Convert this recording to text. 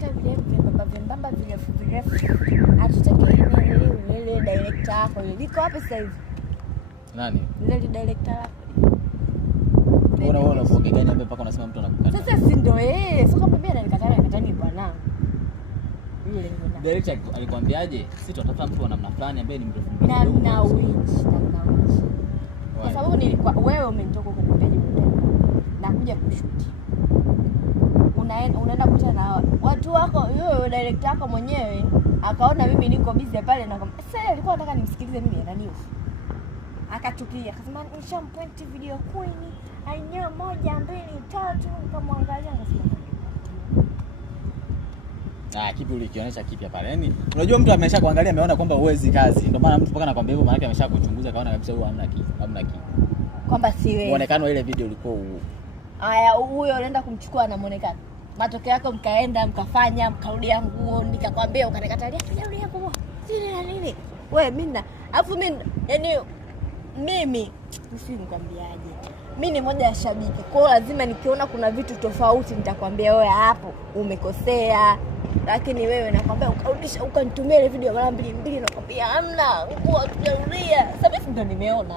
tunatafuta vile vyembamba virefu. Hatutaki ile director yako ile. Liko wapi sasa hivi? Nani? Ile director yako. Bora wewe unapoke gani ambaye mpaka unasema mtu anakukata. Sasa si ndio sio kama mimi ananikataa bwana. Yule ndio. Director alikwambiaje? Sisi tunatafuta mtu wa namna fulani ambaye ni mrefu. Namna which. Kwa sababu nilikuwa wewe umenitoka kuniambiaje mwenyewe. Nakuja kushuti. Unaenda kukutana na watu wako, yule director yako mwenyewe akaona mimi niko busy pale na sasa alikuwa anataka nimsikilize mimi nani huyo. Akatukia akasema nishampoint video queen ainyo 1 2 3 nikamwangalia akasema kipi ulikionyesha kipi pale? Yaani unajua mtu amesha kuangalia ameona kwamba uwezi kazi. Ndio maana mtu mpaka anakuambia hivyo, maana amesha kuchunguza kaona kabisa huyu hamna kitu. Kwamba si wewe. Muonekano ile video ulikuwa huo. Haya huyo anaenda kumchukua na muonekano. Matokeo yako mkaenda mkafanya mkarudia nguo nikakwambia ukanikatalia kuja nguo. Sina na nini? Wewe mimi na afu mimi yani mimi nikwambiaje? Mimi ni moja ya shabiki. Kwa hiyo lazima nikiona kuna vitu tofauti nitakwambia wewe hapo umekosea. Lakini wewe nakwambia ukarudisha ukanitumia ile video mara 2 nakwambia hamna nguo tujarudia. Sasa mimi ndo nimeona.